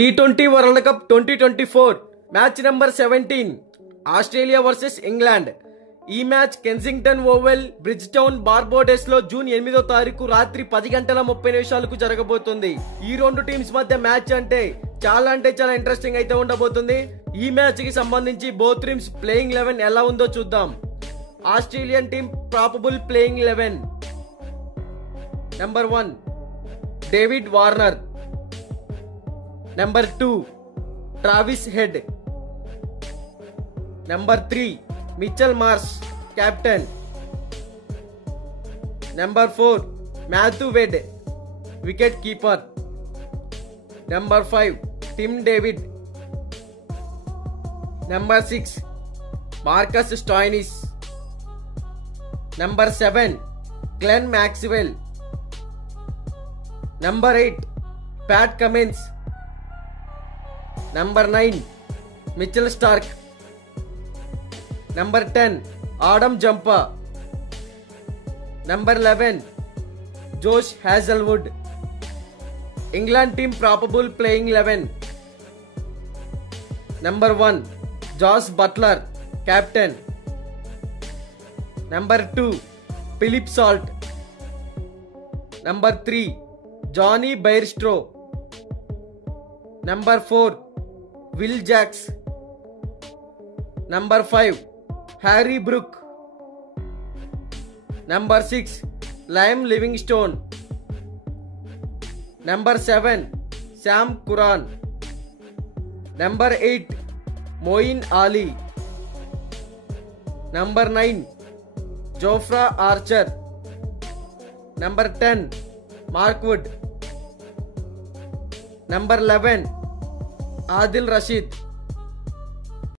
T20 World Cup 2024 match number 17 Australia versus England. ఈ match Kensington Oval, Bridgetown, Barbados లో June 8వ తారీఖు రాత్రి 10:30 జరగబోతుంది. ఈ రెండు టీమ్స్ మధ్య మ్యాచ్ అంటే చాలా ఇంట్రెస్టింగ్ అయితే ఉండబోతుంది. ఈ మ్యాచ్ కి సంబంధించి బోత్ టీమ్స్ ప్లేయింగ్ 11 ఎలా ఉందో చూద్దాం. Australian team probable playing 11. Number 1 David Warner. Number 2 Travis Head. Number 3 Mitchell Marsh captain. Number 4 Matthew Wade wicketkeeper. Number 5 Tim David. Number 6 Marcus Stoinis. Number 7 Glenn Maxwell. Number 8 Pat Cummins. Number 9 Mitchell Starc. Number 10 Adam Zampa. Number 11 Josh Hazlewood. England team probable playing 11. Number 1 Jos Buttler captain. Number 2 Philip salt. Number 3 Jonny Bairstow. Number 4 Will Jacks. Number 5 Harry Brook. Number 6 Liam Livingstone. Number 7 Sam Curran. Number 8 Moeen Ali. Number 9 Jofra Archer. Number 10 Mark Wood. Number 11 Adil Rashid.